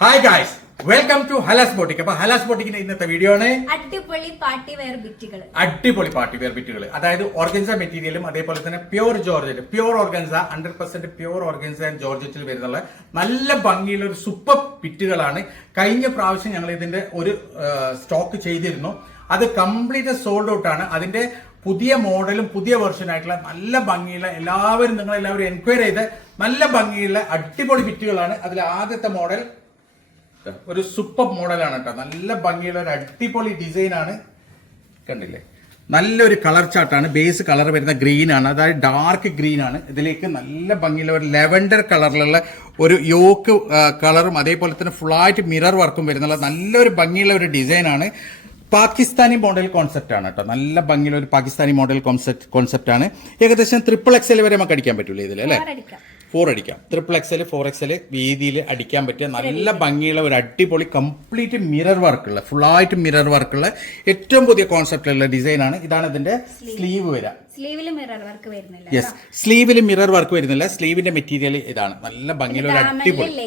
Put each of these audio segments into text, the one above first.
Hi guys welcome to Halas boutique അപ്പൊ ഹലാസ് ബോട്ടിക്കിന്റെ ഇന്നത്തെ video ആണ്. അടിപൊളി പാർട്ടി വെയർ ബിറ്റുകൾ അടിപൊളി പാർട്ടി വെയർ ബിറ്റുകൾ അതായത് ഓർഗൻസ മെറ്റീരിയലും അതേപോലെ തന്നെ pure georgette pure organza hundred percent pure organza and ജോർജറ്റിൽ വരുന്നുള്ള നല്ല ഭംഗിയുള്ള ഒരു സൂപ്പർ ബിറ്റുകളാണ് കഴിഞ്ഞ പ്രാവശ്യം ഞങ്ങൾ ഇതിന്റെ ഒരു സ്റ്റോക്ക് ചെയ്തിരുന്നു. അത് കംപ്ലീറ്റ് സോൾഡ് ഔട്ട് ആണ്. അതിന്റെ പുതിയ മോഡലും പുതിയ വെർഷൻ ആയിട്ടുള്ള നല്ല ഭംഗിയുള്ള എല്ലാവരും നിങ്ങൾ എല്ലാവരും എൻക്വയറി ചെയ്ത് നല്ല ഭംഗിയുള്ള അടിപൊളി ബിറ്റുകളാണ് അതിൽ ആദ്യത്തെ മോഡൽ ഒരു സൂപ്പർ മോഡലാണ് കേട്ടോ. നല്ല ഭംഗിയുള്ള ഒരു അടിപൊളി ഡിസൈൻ ആണ്. കണ്ടില്ലേ? നല്ലൊരു കളർ ചാർട്ടാണ് ബേസ് കളർ വരുന്ന ഗ്രീൻ ആണ്. അതായത് ഡാർക്ക് ഗ്രീൻ ആണ്. ഇതിലേക്ക് നല്ല ഭംഗിയുള്ള ഒരു ലെവൻഡർ കളറിലുള്ള ഒരു യോക്ക് കളറും അതേപോലെ തന്നെ ഫുള്ളായിട്ട് മിറർ വർക്കും വരുന്നുള്ള നല്ലൊരു ഭംഗിയുള്ള ഒരു ഡിസൈൻ ആണ്. പാകിസ്ഥാനി മോഡൽ കോൺസെപ്റ്റ് ആണ് കേട്ടോ. നല്ല ഭംഗിയുള്ള ഒരു പാകിസ്ഥാനി മോഡൽ കോൺസെപ്റ്റ് കോൺസെപ്റ്റ് ആണ്. ഏകദേശം ട്രിപ്പിൾ എക്സൽ വരെ നമുക്ക് അടിക്കാൻ പറ്റൂലേ ഇതിൽ അല്ലേ? ഫോർ അടിക്കാം. ട്രിപ്പിൾ എക്സൽ ഫോർ എക്സൽ വീതിയിൽ അടിക്കാൻ പറ്റിയ നല്ല ഭംഗിയുള്ള ഒരു അടിപൊളി കംപ്ലീറ്റ് മിറർ വർക്കുള്ള ഫുള്ളായിട്ട് മിറർ വർക്കുള്ള ഏറ്റവും പുതിയ കോൺസെപ്റ്റിലുള്ള ഡിസൈനാണ് ഇതാണ് ഇതിന്റെ സ്ലീവ് വരിക സ്ലീവിൽ മിറർ വർക്ക് വരുന്നില്ല യെസ് സ്ലീവിൽ മിറർ വർക്ക് വരുന്നില്ല. സ്ലീവിന്റെ മെറ്റീരിയൽ ഇതാണ്. നല്ല ഭംഗിയുള്ള ഒരു അടിപൊളി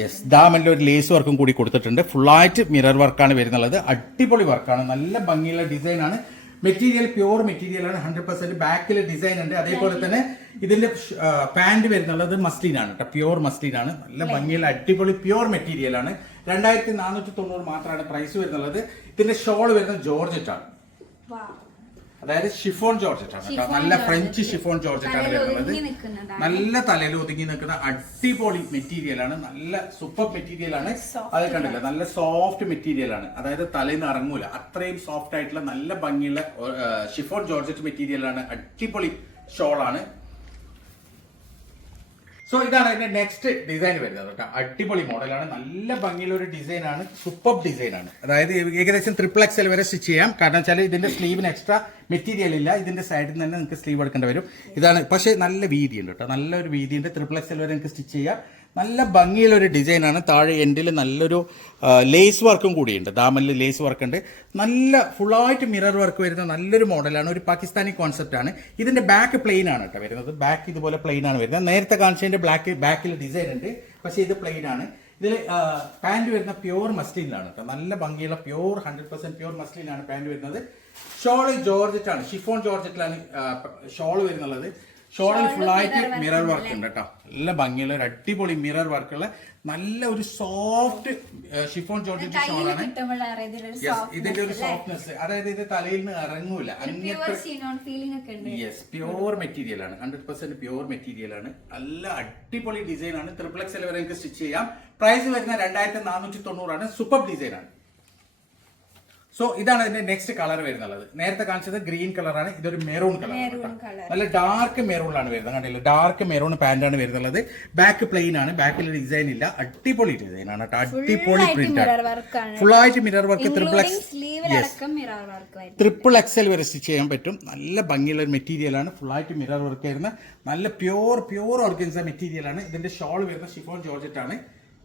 യെസ് ദാമനിൽ ഒരു ലേസ് വർക്കും കൂടി കൊടുത്തിട്ടുണ്ട്. ഫുള്ളായിട്ട് മിറർ വർക്കാണ് വരുന്നുള്ളത്. അടിപൊളി വർക്കാണ് നല്ല ഭംഗിയുള്ള ഡിസൈൻ ആണ്. മെറ്റീരിയൽ പ്യുവർ മെറ്റീരിയൽ ആണ് ഹൺഡ്രഡ് പെർസെന്റ് ബാക്കിൽ ഡിസൈൻ ഉണ്ട്. അതേപോലെ തന്നെ ഇതിന്റെ പാന്റ് വരുന്നുള്ളത് മസ്ലിൻ ആണ് കേട്ടോ പ്യൂർ മസ്ലിൻ ആണ്. നല്ല ഭംഗിയുള്ള അടിപൊളി പ്യുവർ മെറ്റീരിയൽ ആണ്. രണ്ടായിരത്തി നാനൂറ്റി തൊണ്ണൂറ് മാത്രമാണ് പ്രൈസ് വരുന്നുള്ളത്. ഇതിന്റെ ഷോൾ വരുന്നത് ജോർജറ്റ് ആണ് അതായത് ഷിഫോൺ ജോർജറ്റ് ആണ്. കേട്ടോ നല്ല ഫ്രഞ്ച് ഷിഫോൺ ജോർജറ്റ് ആണ് വരുന്നത്. നല്ല തലയിൽ ഒതുങ്ങി നിൽക്കുന്ന അടിപൊളി മെറ്റീരിയൽ ആണ്. നല്ല സൂപ്പർ മെറ്റീരിയൽ ആണ്. അത് കണ്ടില്ല? നല്ല സോഫ്റ്റ് മെറ്റീരിയൽ ആണ്. അതായത് തലയിൽ നിന്ന് ഇറങ്ങൂല. അത്രയും സോഫ്റ്റ് ആയിട്ടുള്ള നല്ല ഭംഗിയുള്ള ഷിഫോൺ ജോർജറ്റ് മെറ്റീരിയൽ ആണ്. അടിപൊളി ഷോൾ ആണ്. സോ ഇതാണ് അതിന്റെ നെക്സ്റ്റ് ഡിസൈൻ വരുന്നത് കേട്ടോ. അടിപൊളി മോഡലാണ്. നല്ല ഭംഗിയുള്ള ഒരു ഡിസൈൻ ആണ്. സൂപ്പർ ഡിസൈൻ ആണ്. അതായത് ഏകദേശം ട്രിപ്പിൾ എക്സൽ വരെ സ്റ്റിച്ച് ചെയ്യാം. കാരണം വെച്ചാൽ ഇതിന്റെ സ്ലീവിന് എക്സ്ട്രാ മെറ്റീരിയൽ ഇല്ല. ഇതിന്റെ സൈഡിൽ നിന്ന് തന്നെ നിങ്ങൾക്ക് സ്ലീവ് എടുക്കേണ്ടി വരും. ഇതാണ് പക്ഷേ നല്ല വീതിയുണ്ട് കേട്ടോ. നല്ലൊരു വീതിയുണ്ട്. ട്രിപ്പിൾ എക്സൽ വരെ നിങ്ങൾക്ക് സ്റ്റിച്ച് ചെയ്യാം. നല്ല ഭംഗിയുള്ളൊരു ഡിസൈനാണ്. താഴെ എൻഡിൽ നല്ലൊരു ലേസ് വർക്കും കൂടിയുണ്ട്. ദാമനിൽ ലേസ് വർക്ക് ഉണ്ട്. നല്ല ഫുള്ളായിട്ട് മിറർ വർക്ക് വരുന്ന നല്ലൊരു മോഡലാണ്. ഒരു പാകിസ്ഥാനി കോൺസെപ്റ്റ് ആണ്. ഇതിന്റെ ബാക്ക് പ്ലെയിൻ ആണ് കേട്ടോ വരുന്നത്. ബാക്ക് ഇതുപോലെ പ്ലെയിൻ ആണ് വരുന്നത്. നേരത്തെ കാണിച്ചതിന്റെ ബ്ലാക്ക് ബാക്കിൽ ഡിസൈൻ ഉണ്ട്. പക്ഷേ ഇത് പ്ലെയിൻ ആണ്. ഇതിൽ പാന്റ് വരുന്ന പ്യൂർ മസ്ലിനിലാണ് കേട്ടോ. നല്ല ഭംഗിയുള്ള പ്യൂർ ഹൺഡ്രഡ് പെർസെന്റ് പ്യൂർ മസ്ലിനാണ് പാന്റ് വരുന്നത്. ഷോൾ ജോർജറ്റ് ആണ് ഷിഫോൺ ജോർജറ്റിലാണ് ഷോൾ വരുന്നുള്ളത്. ഷോളിൽ ഫുള്ളായിട്ട് മിറർ വർക്ക് ഉണ്ട് കേട്ടോ. നല്ല ഭംഗിയുള്ള ഒരു അടിപൊളി മിറർ വർക്കുള്ള നല്ല ഒരു സോഫ്റ്റ് ഷിഫോൺ ജോർജറ്റ് ഷോളാണ് ഇതിന്റെ ഒരു സോഫ്റ്റ്നെസ് അതായത് ഇത് തലയിൽ നിന്ന് ഇറങ്ങൂല. യെസ് പ്യൂർ മെറ്റീരിയൽ ആണ്. ഹൺഡ്രഡ് പെർസെന്റ് പ്യൂർ മെറ്റീരിയൽ ആണ്. നല്ല അടിപൊളി ഡിസൈൻ ആണ്. ത്രിപ്ലക്സ് വരെ നിങ്ങൾക്ക് സ്റ്റിച്ച് ചെയ്യാം. പ്രൈസ് വരുന്ന രണ്ടായിരത്തി നാനൂറ്റി തൊണ്ണൂറാണ് സൂപ്പർ ഡിസൈൻ ആണ്. സോ ഇതാണ് അതിന്റെ നെക്സ്റ്റ് കളർ വരുന്നുള്ളത്. നേരത്തെ കാണിച്ചത് ഗ്രീൻ കളറാണ് ഇതൊരു മെറൂൺ കളർ. നല്ല ഡാർക്ക് മെറൂണിലാണ് വരുന്നത്. കണ്ടില്ല? ഡാർക്ക് മെറൂൺ പാന്റാണ് വരുന്നുള്ളത്. ബാക്ക് പ്ലെയിൻ ആണ്. ബാക്കിൽ ഡിസൈൻ ഇല്ല. അടിപൊളി ഡിസൈൻ ആണ് അടിപൊളി പ്രിന്റ് ആണ്. ഫുൾ ആയിട്ട് mirror work triple X triple XL വരെ. സ്റ്റിച്ച് ചെയ്യാൻ പറ്റും. നല്ല ഭംഗിയുള്ള ഒരു മെറ്റീരിയൽ ആണ്. ഫുൾ ആയിട്ട് മിറർ വർക്ക് വരുന്ന നല്ല പ്യൂർ പ്യൂർ ഓർഗൻസ മെറ്റീരിയൽ ആണ്. ഇതിന്റെ ഷോൾ വരുന്ന ഷിഫോൺ ജോർജറ്റ് ആണ്.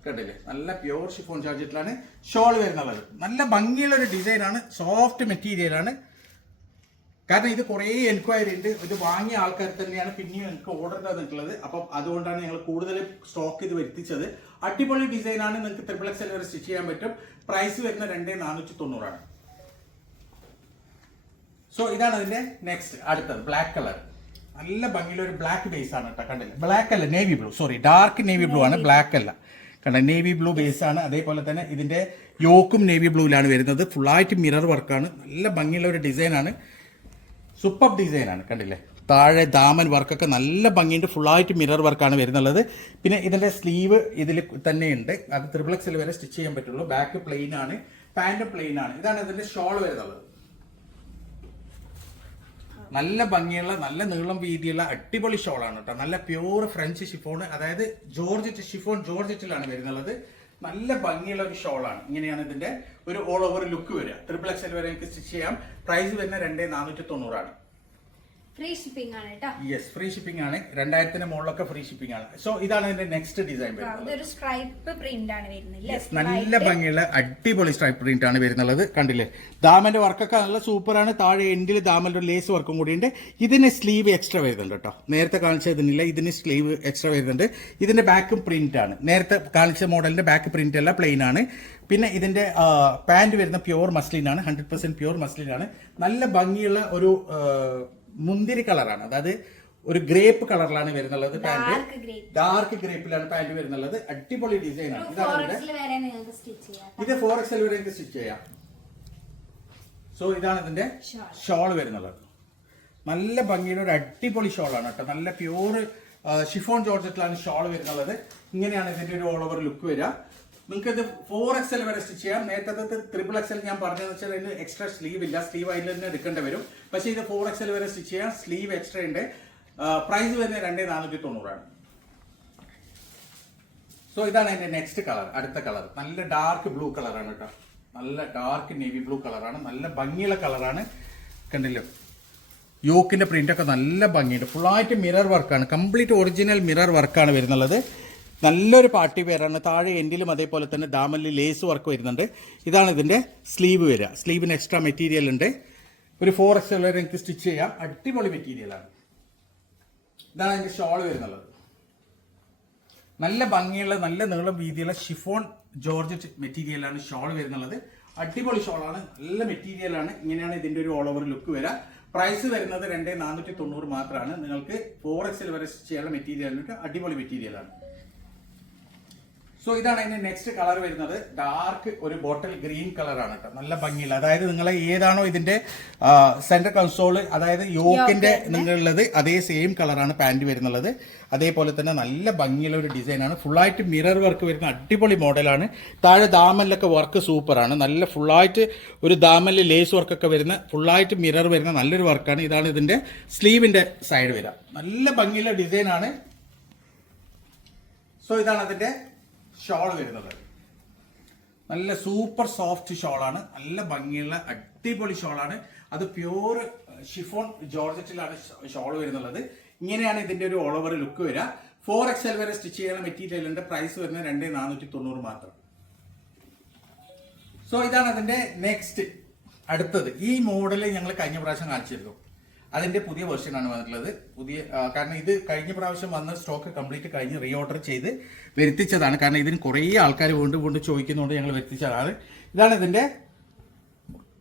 കണ്ടില്ലേ നല്ല പ്യൂർ ഷിഫോൺ ചാർജറ്റിലാണ് ഷോൾ വരുന്നത്. നല്ല ഭംഗിയുള്ള ഒരു ഡിസൈനാണ് സോഫ്റ്റ് മെറ്റീരിയൽ ആണ്. കാരണം ഇത് കുറേ എൻക്വയറി ഉണ്ട്. ഇത് വാങ്ങിയ ആൾക്കാർ തന്നെയാണ് പിന്നെയും എനിക്ക് ഓർഡർ തന്നിട്ടുള്ളത് അപ്പം അതുകൊണ്ടാണ് ഞങ്ങൾ കൂടുതൽ സ്റ്റോക്ക് ഇത് വരുത്തിച്ചത്. അടിപൊളി ഡിസൈനാണ് നിങ്ങൾക്ക് എക്സ് എക്സൽ വരെ സ്റ്റിച്ച് ചെയ്യാൻ പറ്റും. പ്രൈസ് വരുന്ന രണ്ട് നാനൂറ്റി തൊണ്ണൂറാണ് സോ ഇതാണ് അതിന്റെ നെക്സ്റ്റ് അടുത്തത്. ബ്ലാക്ക് കളർ നല്ല ഭംഗിയുള്ള ഒരു ബ്ലാക്ക് ബേസ് ആണ് കേട്ടോ. കണ്ടില്ല? ബ്ലാക്ക് അല്ല navy blue sorry dark navy blue ആണ്. ബ്ലാക്ക് അല്ല. കണ്ട നേവി ബ്ലൂ ബേസ് ആണ്. അതേപോലെ തന്നെ ഇതിന്റെ യോക്കും നേവി ബ്ലൂവിലാണ് വരുന്നത്. ഫുള്ളായിട്ട് മിറർ വർക്കാണ് നല്ല ഭംഗിയുള്ള ഒരു ഡിസൈനാണ് സൂപ്പർ ഡിസൈൻ ആണ് കണ്ടില്ലേ? താഴെ ദാമൻ വർക്കൊക്കെ നല്ല ഭംഗിയുണ്ട്. ഫുള്ളായിട്ട് മിറർ വർക്കാണ് വരുന്നുള്ളത്. പിന്നെ ഇതിന്റെ സ്ലീവ് ഇതിൽ തന്നെയുണ്ട്. അത് ത്രിപ്ലക്സിൽ വരെ സ്റ്റിച്ച് ചെയ്യാൻ പറ്റുള്ളൂ. ബാക്ക് പ്ലെയിൻ ആണ്. പാന്റ് പ്ലെയിൻ ആണ്. ഇതാണ് ഇതിന്റെ ഷോൾ വരുന്നത്. നല്ല ഭംഗിയുള്ള നല്ല നീളം വീതിയുള്ള അടിപൊളി ഷോളാണ് കേട്ടോ. നല്ല പ്യൂർ ഫ്രഞ്ച് ഷിഫോൺ അതായത് ജോർജറ്റ് ഷിഫോൺ ജോർജറ്റിലാണ് വരുന്നത്. നല്ല ഭംഗിയുള്ള ഒരു ഷോളാണ്. ഇങ്ങനെയാണ് ഇതിന്റെ ഒരു ഓൾ ഓവർ ലുക്ക് വരിക. ട്രിപ്പിൾ എക്സൽ വരെ എനിക്ക് സ്റ്റിച്ച് ചെയ്യാം. പ്രൈസ് വരുന്ന രണ്ടേ നാനൂറ്റി തൊണ്ണൂറാണ്. ഫ്രീ ഷിപ്പിംഗ് ആണ് കേട്ടോ. യെസ് ഫ്രീ ഷിപ്പിംഗ് ആണ്. രണ്ടായിരത്തിന് മുകളിലൊക്കെ ഫ്രീ ഷിപ്പിംഗ് ആണ്. സോ ഇതാണ് ഇതിന്റെ നെക്സ്റ്റ് ഡിസൈൻ ഇതൊരു സ്ട്രൈപ്പ് പ്രിന്റ് ആണ് വരുന്നത് നല്ല ഭംഗിയുള്ള അടിപൊളി സ്ട്രൈപ്പ് പ്രിന്റ് ആണ് വരുന്നത് കണ്ടില്ലേ? ദാമന്റെ വർക്കൊക്കെ നല്ല സൂപ്പറാണ് താഴെ എൻഡിൽ ദാമന്റെ ലേസ് വർക്കും കൂടി ഉണ്ട്. ഇതിന് സ്ലീവ് എക്സ്ട്രാ വരുന്നുണ്ട് കേട്ടോ. നേരത്തെ കാണിച്ചതിനില്ല ഇതിന് സ്ലീവ് എക്സ്ട്രാ വരുന്നുണ്ട്. ഇതിന്റെ ബാക്കും പ്രിന്റ് ആണ്. നേരത്തെ കാണിച്ച മോഡലിന്റെ ബാക്ക് പ്രിന്റ് അല്ല പ്ലെയിൻ ആണ്. പിന്നെ ഇതിന്റെ പാന്റ് വരുന്ന പ്യുവർ മസ്ലിൻ ആണ്. ഹൺഡ്രഡ് പെർസെന്റ് പ്യുവർ മസ്ലിൻ ആണ്. നല്ല ഭംഗിയുള്ള ഒരു മുന്തിരി കളറാണ്. അതായത് ഒരു ഗ്രേപ്പ് കളറിലാണ് വരുന്നുള്ളത് പാന്റ്. ഡാർക്ക് ഗ്രേ ഡാർക്ക് ഗ്രേപ്പിലാണ് പാന്റ് വരുന്നുള്ളത്. അടിപൊളി ഡിസൈൻ ആണ് ഇതാണ് നിങ്ങൾക്ക് ഇത് ഫോർ എക്സൽ വരെ സ്റ്റിച്ച് ചെയ്യാം. സോ ഇതാണ് ഇതിന്റെ ഷോൾ വരുന്നത്. നല്ല ഭംഗിയുടെ ഒരു അടിപൊളി ഷോൾ ആണ് കേട്ടോ. നല്ല പ്യൂർ ഷിഫോൺ ജോർജറ്റിലാണ് ഷോൾ വരുന്നത് ഇങ്ങനെയാണ് ഇതിന്റെ ഒരു ഓൾ ഓവർ ലുക്ക് വരിക. നിങ്ങൾക്ക് ഇത് ഫോർ എക്സൽ വരെ സ്റ്റിച്ച് ചെയ്യാം. നേരത്തെ ത്രിപ്പിൾ എക്സൽ ഞാൻ പറഞ്ഞതെന്ന് വെച്ചാൽ അതിന് എക്സ്ട്രാ സ്ലീവ് ഇല്ല. സ്ലീവ് അതിൽ തന്നെ എടുക്കേണ്ടി വരും. പക്ഷേ ഇത് ഫോർ എക്സൽ വരെ സ്റ്റിച്ച് ചെയ്യാം. സ്ലീവ് എക്സ്ട്രാ ഉണ്ട്. പ്രൈസ് വരുന്നത് രണ്ടേ നാനൂറ്റി തൊണ്ണൂറാണ് സോ ഇതാണ് എന്റെ നെക്സ്റ്റ് കളർ അടുത്ത കളർ നല്ല ഡാർക്ക് ബ്ലൂ കളറാണ് കേട്ടോ. നല്ല ഡാർക്ക് നേവി ബ്ലൂ കളറാണ് നല്ല ഭംഗിയുള്ള കളറാണ് കണ്ടില്ലോ? യോക്കിന്റെ പ്രിന്റ് ഒക്കെ നല്ല ഭംഗിയുണ്ട്. ഫുള്ളായിട്ട് മിറർ വർക്കാണ് കംപ്ലീറ്റ് ഒറിജിനൽ മിറർ വർക്കാണ് വരുന്നുള്ളത്. നല്ലൊരു പാർട്ടി വെയറാണ് താഴെ എൻഡിലും അതേപോലെ തന്നെ ദാമലിൽ ലേസ് വർക്ക് വരുന്നുണ്ട്. ഇതാണ് ഇതിന്റെ സ്ലീവ് വരിക. സ്ലീവിന് എക്സ്ട്രാ മെറ്റീരിയൽ ഉണ്ട്. ഒരു ഫോർ എക്സ് വരെ എനിക്ക് സ്റ്റിച്ച് ചെയ്യാം. അടിപൊളി മെറ്റീരിയലാണ് ഇതാണ് അതിന്റെ ഷോൾ വരുന്നുള്ളത്. നല്ല ഭംഗിയുള്ള നല്ല നീളം വീതിയുള്ള ഷിഫോൺ ജോർജറ്റ് മെറ്റീരിയലാണ് ഷോൾ വരുന്നുള്ളത്. അടിപൊളി ഷോളാണ് നല്ല മെറ്റീരിയലാണ് ഇങ്ങനെയാണ് ഇതിന്റെ ഒരു ഓൾ ഓവർ ലുക്ക് വരിക. പ്രൈസ് വരുന്നത് രണ്ടേ നാനൂറ്റി തൊണ്ണൂറ് മാത്രമാണ് നിങ്ങൾക്ക് ഫോർ എക്സിൽ വരെ ചെയ്യാനുള്ള മെറ്റീരിയൽ അടിപൊളി മെറ്റീരിയലാണ് സോ ഇതാണ് അതിന്റെ നെക്സ്റ്റ് കളർ വരുന്നത്. ഡാർക്ക് ഒരു ബോട്ടിൽ ഗ്രീൻ കളറാണ് കേട്ടോ. നല്ല ഭംഗിയില്ല അതായത് നിങ്ങളെ ഏതാണോ ഇതിന്റെ സെന്റർ കൺസോൾ അതായത് യോക്കിന്റെ നിങ്ങളുള്ളത് അതേ സെയിം കളറാണ് പാന്റ് വരുന്നുള്ളത്. അതേപോലെ തന്നെ നല്ല ഭംഗിയുള്ള ഒരു ഡിസൈനാണ് ഫുള്ളായിട്ട് മിറർ വർക്ക് വരുന്ന അടിപൊളി മോഡലാണ് താഴെ ദാമനിലൊക്കെ വർക്ക് സൂപ്പറാണ് നല്ല ഫുള്ളായിട്ട് ഒരു ദാമനിൽ ലേസ് വർക്കൊക്കെ വരുന്ന ഫുള്ളായിട്ട് മിറർ വരുന്ന നല്ലൊരു വർക്കാണ് ഇതാണ് ഇതിന്റെ സ്ലീവിന്റെ സൈഡ് വരിക. നല്ല ഭംഗിയുള്ള ഡിസൈനാണ് സോ ഇതാണ് അതിന്റെ ഷോൾ വരുന്നത്. നല്ല സൂപ്പർ സോഫ്റ്റ് ഷോളാണ്. നല്ല ഭംഗിയുള്ള അടിപൊളി ഷോളാണ്. അത് പ്യൂർ ഷിഫോൺ ജോർജറ്റിലാണ് ഷോൾ വരുന്നുള്ളത്. ഇങ്ങനെയാണ് ഇതിന്റെ ഒരു ഓൾ ഓവർ ലുക്ക് വരിക. ഫോർ എക്സൽ വരെ സ്റ്റിച്ച് ചെയ്യുന്ന മെറ്റീരിയലിന്റെ പ്രൈസ് വരുന്നത് രണ്ട് നാനൂറ്റി തൊണ്ണൂറ് മാത്രം. സോ ഇതാണ് അതിന്റെ നെക്സ്റ്റ് അടുത്തത്. ഈ മോഡൽ ഞങ്ങൾ കഴിഞ്ഞ പ്രാവശ്യം കാണിച്ചിരുന്നു. അതിന്റെ പുതിയ വെർഷൻ ആണ് വന്നിട്ടുള്ളത്. പുതിയ കാരണം ഇത് കഴിഞ്ഞ പ്രാവശ്യം വന്ന സ്റ്റോക്ക് കംപ്ലീറ്റ് കഴിഞ്ഞ് റീ ഓർഡർ ചെയ്ത് വരുത്തിച്ചതാണ്. കാരണം ഇതിന് കുറേ ആൾക്കാർ വീണ്ടും വീണ്ടും ചോദിക്കുന്നതുകൊണ്ട് ഞങ്ങൾ വരുത്തിച്ചതാണ്. ഇതാണ് ഇതിന്റെ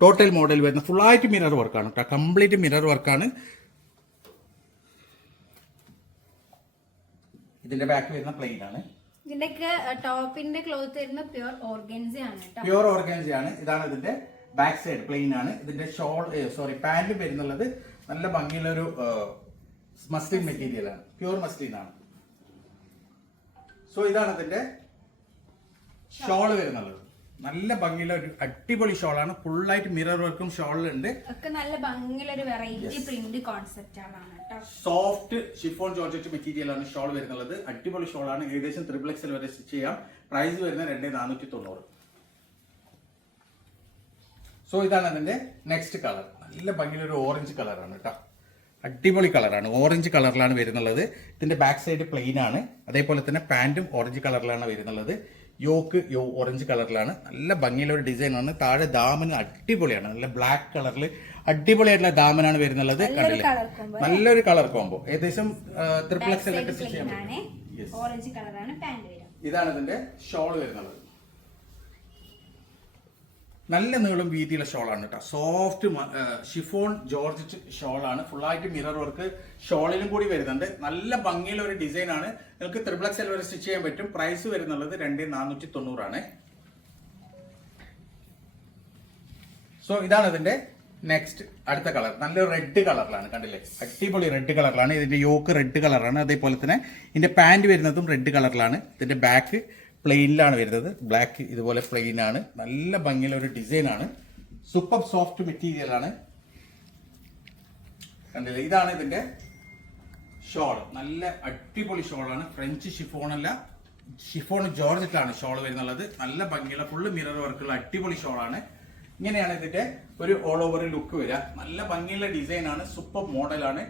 ടോട്ടൽ മോഡൽ വരുന്നത്. ഫുള്ളായിട്ട് മിറർ വർക്കാണ് കേട്ടോ കംപ്ലീറ്റ് മിറർ വർക്കാണ് ഇതിന്റെ ബാക്ക് വരുന്ന പ്ലെയിൻ ആണ്. ഇതിന്റെയൊക്കെ ടോപ്പിന്റെ ക്ലോത്ത് വരുന്ന പ്യുവർ ഓർഗൻസ ആണ് പ്യുവർ ഓർഗൻസി ആണ്. ഇതാണ് ഇതിന്റെ ബാക്ക് സൈഡ് പ്ലെയിൻ ആണ്. ഇതിന്റെ ഷോൾ സോറി പാന്റ് വരുന്നുള്ളത് നല്ല ഭംഗിയുള്ള ഒരു മസ്ലിൻ മെറ്റീരിയൽ ആണ്. പ്യുവർ മസ്ലിൻ ആണ്. സോ ഇതാണ് അതിന്റെ ഷോൾ വരുന്നത്. നല്ല ഭംഗിയുള്ള ഒരു അടിപൊളി ഷോളാണ് ഫുള്ളായിട്ട് മിറർ വർക്കും ഷോളിലുണ്ട് ഒക്കെ നല്ല ഭംഗിയുള്ള ഒരു വെറൈറ്റി പ്രിന്റ് കോൺസെപ്റ്റ് ആണ് സോഫ്റ്റ് ഷിഫോൺ ജോർജറ്റ് മെറ്റീരിയൽ ആണ് ഷോൾ വരുന്നത്. അടിപൊളി ഷോളാണ് ഏകദേശം ത്രിപിൾ എക്സൽ വരെ സ്റ്റിച്ച് ചെയ്യാം. പ്രൈസ് വരുന്നത് രണ്ട് നാനൂറ്റി തൊണ്ണൂറ്. സോ ഇതാണ് അതിന്റെ നെക്സ്റ്റ് കളർ നല്ല ഭംഗിയിൽ ഒരു ഓറഞ്ച് കളറാണ് കേട്ടോ അടിപൊളി കളറാണ് ഓറഞ്ച് കളറിലാണ് വരുന്നുള്ളത്. ഇതിന്റെ ബാക്ക് സൈഡ് പ്ലെയിൻ ആണ്. അതേപോലെ തന്നെ പാന്റും ഓറഞ്ച് കളറിലാണ് വരുന്നുള്ളത്. യോക്ക് യോ ഓറഞ്ച് കളറിലാണ് നല്ല ഭംഗിയുള്ള ഒരു ഡിസൈൻ ആണ്. താഴെ ദാമന് അടിപൊളിയാണ്. നല്ല ബ്ലാക്ക് കളറിൽ അടിപൊളിയായിട്ടുള്ള ദാമനാണ് വരുന്നുള്ളത്. കണ്ടില്ലേ? നല്ലൊരു കളർ കോംബോ ഏകദേശം ത്രിപ്ലക്സ് ഓറഞ്ച് കളറാണ് ഇതാണ് ഇതിന്റെ ഷോൾ വരുന്നത്. നല്ല നീളം വീതിയുള്ള ഷോളാണ് കേട്ടോ. സോഫ്റ്റ് ഷിഫോൺ ജോർജ് ഷോളാണ്. ഫുള്ളായിട്ട് മിറർ വർക്ക് ഷോളിലും കൂടി വരുന്നുണ്ട്. നല്ല ഭംഗിയുള്ള ഒരു ഡിസൈൻ ആണ്. നിങ്ങൾക്ക് എക്സൽ വരെ സ്റ്റിച്ച് ചെയ്യാൻ പറ്റും. പ്രൈസ് വരുന്നുള്ളത് രണ്ട് നാനൂറ്റി തൊണ്ണൂറാണ് സോ ഇതാണ് ഇതിന്റെ നെക്സ്റ്റ് അടുത്ത കളർ നല്ല റെഡ് കളറിലാണ് കണ്ടില്ലേ? അടിപൊളി റെഡ് കളറിലാണ് ഇതിന്റെ യോക്ക് റെഡ് കളറാണ് അതേപോലെ തന്നെ ഇതിന്റെ പാന്റ് വരുന്നതും റെഡ് കളറിലാണ് ഇതിന്റെ ബാക്ക് പ്ലെയിനിലാണ് വരുന്നത്. ബ്ലാക്ക് ഇതുപോലെ പ്ലെയിൻ ആണ് നല്ല ഭംഗിയുള്ള ഒരു ഡിസൈൻ ആണ് സൂപ്പർ സോഫ്റ്റ് മെറ്റീരിയൽ ആണ്. കണ്ടില്ലേ? ഇതാണ് ഇതിന്റെ ഷോൾ. നല്ല അടിപൊളി ഷോളാണ്. ഫ്രഞ്ച് ഷിഫോൺ അല്ല. ഷിഫോൺ ജോർജറ്റാണ് ഷോൾ വരുന്നുള്ളത്. നല്ല ഭംഗിയുള്ള ഫുള്ള് മിറർ വർക്കുള്ള അടിപൊളി ഷോളാണ്. ഇങ്ങനെയാണ് ഇതിന്റെ ഒരു ഓൾ ഓവർ ലുക്ക് വരിക. നല്ല ഭംഗിയുള്ള ഡിസൈൻ ആണ്. സൂപ്പർ മോഡലാണ്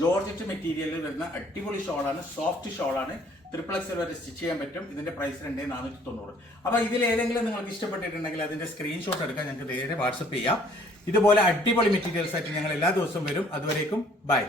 ജോർജറ്റ് മെറ്റീരിയലിൽ വരുന്ന അടിപൊളി ഷോളാണ്. സോഫ്റ്റ് ഷോളാണ്. ട്രിപ്പിൾ എക്സൽ വരെ സ്റ്റിച്ച് ചെയ്യാൻ പറ്റും. ഇതിന്റെ പ്രൈസ് രണ്ടേ നാനൂറ്റി തൊണ്ണൂറ് അപ്പൊ ഇതിൽ ഏതെങ്കിലും നിങ്ങൾക്ക് ഇഷ്ടപ്പെട്ടിട്ടുണ്ടെങ്കിൽ അതിന്റെ സ്ക്രീൻഷോട്ട് എടുക്കാൻ ഞങ്ങൾക്ക് നേരെ വാട്സപ്പ് ചെയ്യാം. ഇതുപോലെ അടിപൊളി മെറ്റീരിയൽസ് ആയിട്ട് ഞങ്ങൾ എല്ലാ ദിവസവും വരും. അതുവരേക്കും ബൈ